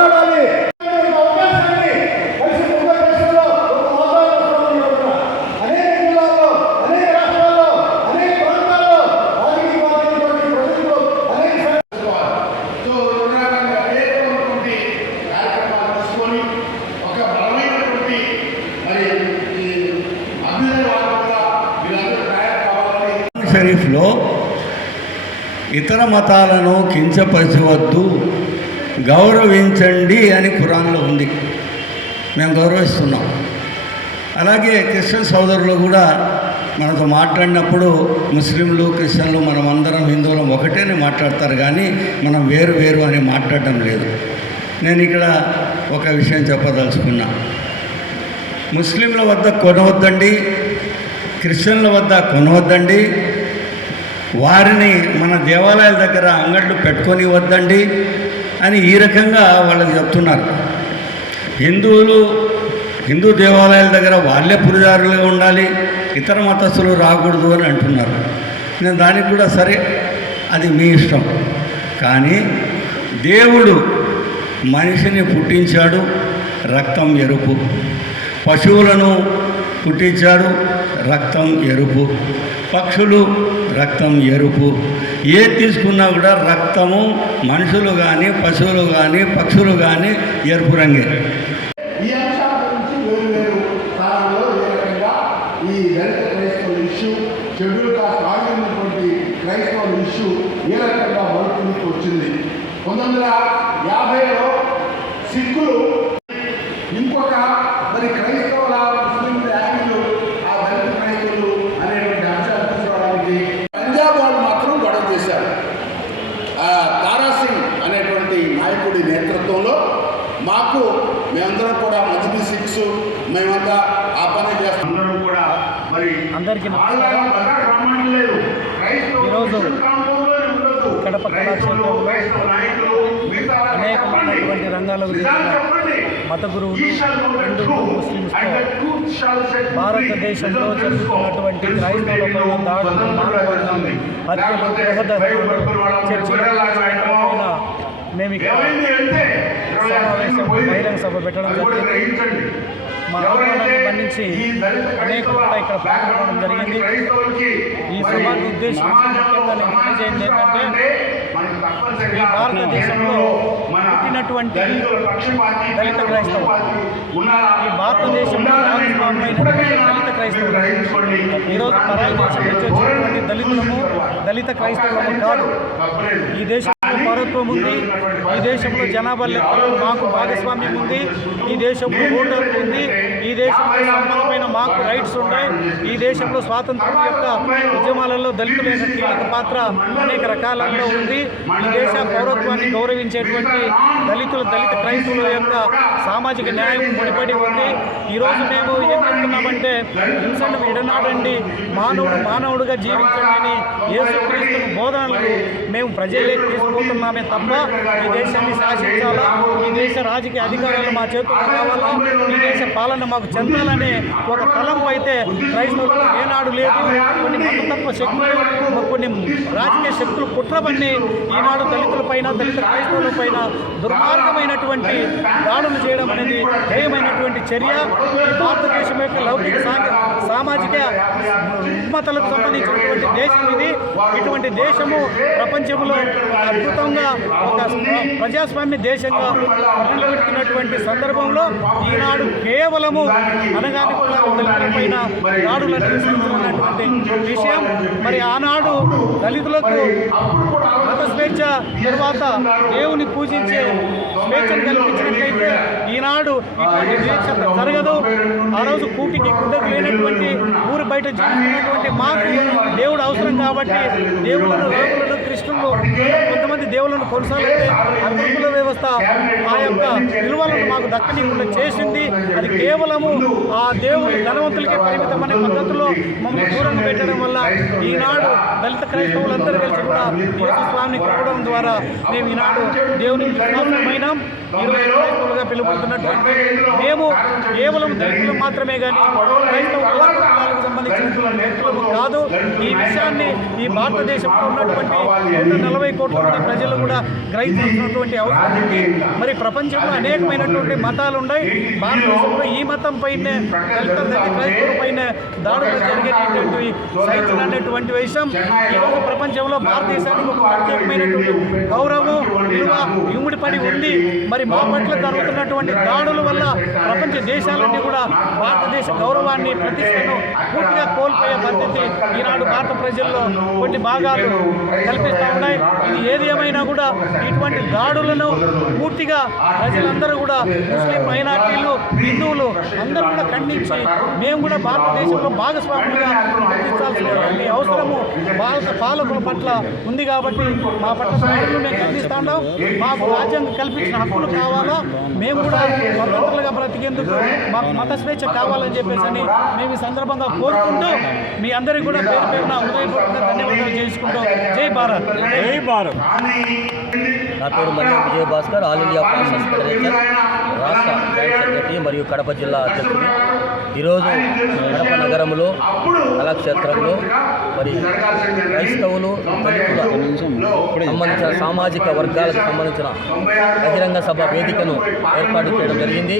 పోరాడాలి. షరీఫ్లో ఇతర మతాలను కించపరచవద్దు, గౌరవించండి అని ఖురాన్లో ఉంది. మేము గౌరవిస్తున్నాం. అలాగే క్రిస్టియన్ సోదరులు కూడా మనతో మాట్లాడినప్పుడు ముస్లింలు క్రిస్టియన్లు మనమందరం హిందువులం ఒకటేనే మాట్లాడతారు, కానీ మనం వేరు వేరు అని మాట్లాడడం లేదు. నేను ఇక్కడ ఒక విషయం చెప్పదలుచుకున్నా. ముస్లింల వద్ద కొనవద్దండి, క్రిస్టియన్ల వద్ద కొనవద్దండి, వారిని మన దేవాలయాల దగ్గర అంగళ్ళు పెట్టుకొని వద్దండి అని ఈ రకంగా వాళ్ళకి చెప్తున్నారు. హిందూ దేవాలయాల దగ్గర వాళ్ళే పురిదారులుగా ఉండాలి, ఇతర మతస్థులు రాకూడదు అని అంటున్నారు. నేను దానికి కూడా సరే, అది మీ ఇష్టం. కానీ దేవుడు మనిషిని పుట్టించాడు, రక్తం ఎరుపు. పశువులను పుట్టించాడు, రక్తం ఎరుపు. పక్షులు రక్తం ఎరుపు. ఏది తీసుకున్నా కూడా రక్తము, మనుషులు కానీ పశువులు కానీ పక్షులు కానీ ఎరుపు రంగే. ఈ అంశాల గురించి వేరు వేరు స్థానాల్లో ఏ రకంగా ఈ దళిత క్రైస్తవుల ఇష్యూ, షెడ్యూల్ కాస్ట్ ఆగినటువంటి క్రైస్తవుల ఇష్యూ ఏ రకంగా మలుపుకు వచ్చింది. 1950లో సిక్కులు ఇంకొక మరి క్రైస్తవుల ముస్లింల యాక్టులు ఆ దళిత క్రైస్తవులు అనేటువంటి అంశాలు తీసుకోవడానికి పంజాబ్ వాళ్ళు మాత్రం గొడవ చేశారు. తారాసింగ్ అనేటువంటి నాయకుడి నేతృత్వంలో మేమందరం కూడా మజ్లిస్ సిక్స్ మేమంతా ఆ పని చేస్తున్నాం. కూడా మరి అందరికీ ఈరోజు కడప కళాక్షేత్రంలో అనేకమైనటువంటి రంగాలకు మత గురువులు, హిందువులు, ముస్లింస్తో భారతదేశంలో జరుగుతున్నటువంటి క్రైస్తవులపై దాడులు, మానవాళిని హత్యలు, చర్చపైన మేము సమావేశం బహిరంగ సభ పెట్టడం జరిగింది. మా ఆహ్వానాన్ని మన్నించి అనేక ఇక్కడ పాల్గొనడం జరిగింది. ఈ సభను ఉద్దేశించి ముఖ్యంగా నేను తెలియజేయండి ఏంటంటే, ఈ భారతదేశంలో పుట్టినటువంటి దళిత క్రైస్తవులు, ఈ భారతదేశంలో భాగస్వామ్యమైనటువంటి దళిత క్రైస్తవులు ఈరోజు పరాయి దేశం నుంచి వచ్చినటువంటి దళితులము, దళిత క్రైస్తవులము కాదు. ఈ దేశంలో పౌరత్వం ఉంది, ఈ దేశంలో జనాభా లెక్కలు మాకు భాగస్వామ్యం ఉంది, ఈ దేశంలో ఓటర్ ఉంది, ఈ దేశంలో సంపన్నమైన మాకు రైట్స్ ఉన్నాయి, ఈ దేశంలో స్వాతంత్రం యొక్క ఉద్యమాలలో దళితుల కీలక పాత్ర అనేక రకాలలో ఉంది. ఈ దేశ పౌరత్వాన్ని గౌరవించేటువంటి దళిత క్రైస్తవుల యొక్క సామాజిక న్యాయం ముడిపడి ఉంది. ఈరోజు మేము ఏం చెప్తున్నామంటే, హింసను విడనాడండి, మానవుడుగా జీవించండి అని యేసుక్రీస్తు బోధనలు మేము ప్రజల్లోకి తీసుకుపోతున్నామే తప్ప ఈ దేశాన్ని శాసించాలా, ఈ దేశ రాజకీయ అధికారాలు మా చేతుల్లో కావాలా, ఈ దేశ పాలన మాకు చెందాలనే ఒక తలంపు అయితే క్రైస్తవులకు ఏనాడు లేదు. కొన్ని మతతత్వ శక్తులు, కొన్ని రాజకీయ శక్తులు కుట్రబన్ని ఈనాడు దళితులపైన, దళిత క్రైస్తవులపైన దుర్మార్గమైనటువంటి దాడులు చేయడం అనేది హేయమైనటువంటి చర్య. ఈ భారతదేశం యొక్క లౌకిక సామాజిక రుగ్మతలకు సంబంధించినటువంటి దేశం ఇది. ఇటువంటి దేశము ప్రపంచంలో అద్భుతంగా ఒక ప్రజాస్వామ్య దేశంగా పరిగణిస్తున్నటువంటి సందర్భంలో ఈనాడు కేవలము అనగాని దళితులపైన దాడులు అనేటువంటి విషయం. మరి ఆనాడు దళితులకు మత స్వేచ్ఛ తర్వాత దేవుని పూజించే స్వేచ్ఛను కల్పించినట్లయితే ఈనాడు ఇటువంటి వివక్ష జరగదు. ఆ రోజు కూటికి గుడ్డకు లేనటువంటి ఊరు బయట జీవిస్తున్నటువంటి మాకు దేవుడు అవసరం కాబట్టి దేవులను, రాములను, కృష్ణులు కొంతమంది దేవులను కొనసాగితే గురుకుల వ్యవస్థ ఆ యొక్క విలువలను మాకు దక్కనీయకుండా చేసింది. అది కేవలము ఆ దేవుడు ధనవంతులకే పరిమితమనే పద్ధతిలో మమ్మల్ని దూరంగా పెట్టడం వల్ల ఈనాడు దళిత క్రైస్తవులందరూ కలిసి కూడా యేసు స్వామిని కొట్టడం ద్వారా మేము ఈనాడు దేవుని విశ్వాసమైనాం. ఈరోజు క్రైస్తవులుగా పిలుపుతున్నటువంటి మేము కేవలం దళితులు మాత్రమే కానీ క్రైస్తవ కులాలకు సంబంధించినటువంటి వ్యక్తులకు కాదు. ఈ విషయాన్ని ఈ భారతదేశంలో ఉన్నటువంటి 140 కోట్ల మంది ప్రజలు ప్రజలు కూడా గ్రహించాల్సినటువంటి అవసరం ఉంది. మరి ప్రపంచంలో అనేకమైనటువంటి మతాలు ఉన్నాయి. భారతదేశంలో ఈ మతం పైనే క్రైస్తవుల పైన దాడులు జరిగేటటువంటి సైతులు అనేటువంటి విషయం ఈరోజు ప్రపంచంలో భారతదేశానికి ఒక ప్రత్యేకమైనటువంటి గౌరవం, విలువ ఇముడిపడి ఉంది. మరి మా పట్ల జరుగుతున్నటువంటి దాడుల వల్ల ప్రపంచ దేశాలన్నీ కూడా భారతదేశ గౌరవాన్ని, ప్రతిష్టను పూర్తిగా కోల్పోయే పరిస్థితి ఈనాడు భారత ప్రజల్లో కొన్ని భాగాలు కల్పిస్తూ ఉన్నాయి. ఇది ఏది ఏమైనా కూడా ఇటువంటి దాడులను పూర్తిగా ప్రజలందరూ కూడా ముస్లిం మైనార్టీలు, హిందువులు అందరూ కూడా ఖండించి మేము కూడా భారతదేశంలో భాగస్వాములుగా గుర్తించాల్సినటువంటి అవసరము భారత పాలకుల పట్ల ఉంది. కాబట్టి మా పట్ల దాడులు మేము ఖండిస్తున్నాం. మాకు రాజ్యాంగం కల్పించిన హక్కులు కావాలా, మేము కూడా స్వతంత్రులుగా బ్రతికేందుకు మాకు మత స్వేచ్ఛ కావాలని చెప్పేసి అని మేము ఈ సందర్భంగా కోరుకుంటూ మీ అందరికీ కూడా పేరు పేరున హృదయపూర్వకంగా ధన్యవాదాలు చేసుకుంటూ జై భారత్, జై భారత్. నా పేరు Malli Vijaya Bhaskar, all India pastors federation రాష్ట్ర జాయింట్ సెక్రటరీ మరియు కడప జిల్లా అధ్యక్షుడు. ఈరోజు కడప నగరంలో కళాక్షేత్రంలో మరి క్రైస్తవులు, దళితుల సంబంధించిన సామాజిక వర్గాలకు సంబంధించిన బహిరంగ సభ వేదికను ఏర్పాటు చేయడం జరిగింది.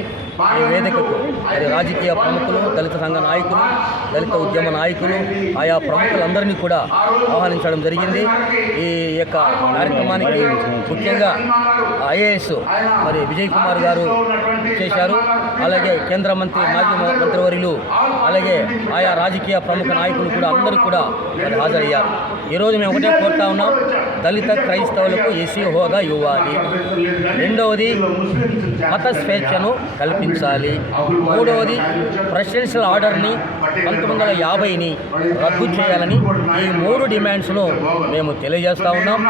ఈ వేదికకు మరి రాజకీయ ప్రముఖులు, దళిత సంఘ నాయకులు, దళిత ఉద్యమ నాయకులు, ఆయా ప్రముఖులందరినీ కూడా ఆహ్వానించడం జరిగింది. ఈ యొక్క కార్యక్రమానికి ముఖ్యంగా ఐఏఎస్ మరి విజయ్ కుమార్ గారు చేశారు. అలాగే కేంద్ర మంత్రి, మాజీ మంత్రివర్యులు, అలాగే ఆయా రాజకీయ ప్రముఖ నాయకులు కూడా అందరూ కూడా మరి హాజరయ్యారు. ఈరోజు మేము ఒకటే కోరుతా ఉన్నాం, దళిత క్రైస్తవులకు ఎస్సీ హోదా ఇవ్వాలి. రెండవది మత స్వేచ్ఛను కల్పించాలి. మూడవది ప్రెసిడెన్షియల్ ఆర్డర్ని 1950ని రద్దు చేయాలని ఈ 3 డిమాండ్స్ను మేము తెలియజేస్తూ ఉన్నాం.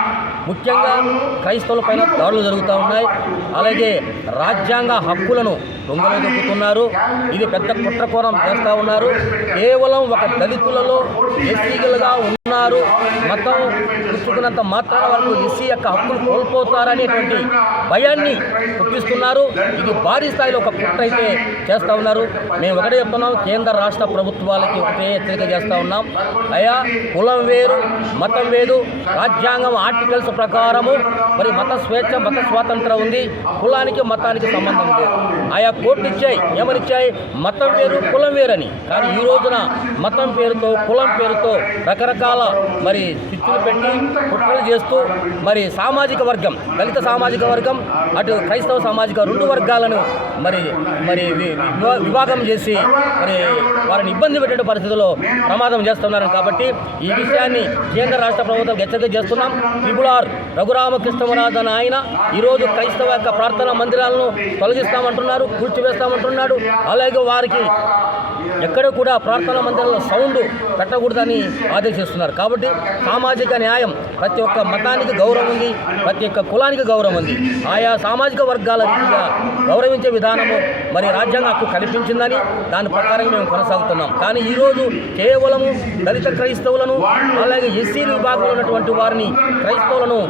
ముఖ్యంగా క్రైస్తవుల పైన దాడులు జరుగుతూ ఉన్నాయి. అలాగే రాజ్యాంగ హక్కులను దొంగలు దొక్కుతున్నారు. ఇది పెద్ద కుట్రకోణం చేస్తూ ఉన్నారు. కేవలం ఒక దళితులలో ఎస్సీలుగా ఉన్నారు, మతం పుచ్చుకున్నంత మాత్రాన వరకు ఎస్సీ యొక్క హక్కులు కోల్పోతారనేటువంటి భయాన్ని పుట్టిస్తున్నారు. ఇది భారీ స్థాయిలో ఒక కుట్ర అయితే చేస్తూ ఉన్నారు. మేము ఒకటే చెప్తున్నాం, కేంద్ర రాష్ట్ర ప్రభుత్వాలకి ఒకటే హెచ్చరిక చేస్తూ ఉన్నాం. అయా కులం వేరు, మతం వేరు. రాజ్యాంగం ఆర్టికల్స్ ప్రకారము మరి మత స్వేచ్ఛ, మత స్వాతంత్రం ఉంది. కులానికి మతానికి సంబంధం లేదు. ఆయా కోర్టు ఇచ్చాయి, ఏమనిచ్చాయి? మతం వేరు, కులం వేరని. కానీ ఈ రోజున మతం పేరుతో, కులం పేరుతో రకరకాల మరి చిచ్చులు పెట్టి కుట్రలు చేస్తూ మరి సామాజిక వర్గం, దళిత సామాజిక వర్గం, అటు క్రైస్తవ సామాజిక 2 వర్గాలను మరి మరి విభాగం చేసి మరి వారిని ఇబ్బంది పెట్టే పరిస్థితుల్లో ప్రమాదం చేస్తున్నారు. కాబట్టి ఈ విషయాన్ని కేంద్ర రాష్ట్ర ప్రభుత్వం హెచ్చరిక చేస్తున్నాం. RRR రఘురామకృష్ణరాజు అని ఆయన ఈరోజు క్రైస్తవ యొక్క ప్రార్థనా మందిరాలను తొలగిస్తామంటున్నారు, కూల్చివేస్తామంటున్నాడు. అలాగే వారికి ఎక్కడ కూడా ప్రార్థనా మందిరాల్లో సౌండ్ పెట్టకూడదని ఆదేశిస్తున్నారు. కాబట్టి సామాజిక న్యాయం, ప్రతి ఒక్క మతానికి గౌరవం ఉంది, ప్రతి ఒక్క కులానికి గౌరవం ఉంది. ఆయా సామాజిక వర్గాల రీతిగా గౌరవించే విధానము మరి రాజ్యాంగ హక్కు కల్పించిందని దాని ప్రకారం మేము కొనసాగుతున్నాం. కానీ ఈరోజు కేవలము దళిత క్రైస్తవులను, అలాగే ఎస్సీలు విభాగంలో ఉన్నటువంటి వారిని, క్రైస్తవులను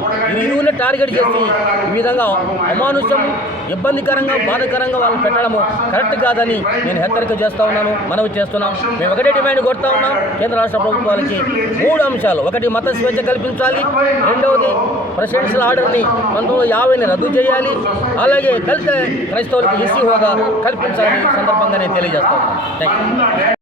ఇరువునే టార్గెట్ చేసి ఈ విధంగా అమానుషం, ఇబ్బందికరంగా, బాధాకరంగా వాళ్ళని పెట్టడము కరెక్ట్ కాదని నేను హెచ్చరిక చేస్తూ ఉన్నాను, మనవి చేస్తున్నాం. మేము ఒకటే డిమాండ్ కొడతా ఉన్నాం కేంద్ర రాష్ట్ర ప్రభుత్వాలకి. 3 అంశాలు. ఒకటి మత స్వేచ్ఛ కల్పించాలి, రెండవది ప్రెసిడెన్షియల్ ఆర్డర్ని 1950ని రద్దు చేయాలి, అలాగే దళిత క్రైస్తవులకు ఎస్సీ హోదా కల్పించాలని సందర్భంగా నేను తెలియజేస్తా ఉన్నాను. Thank you.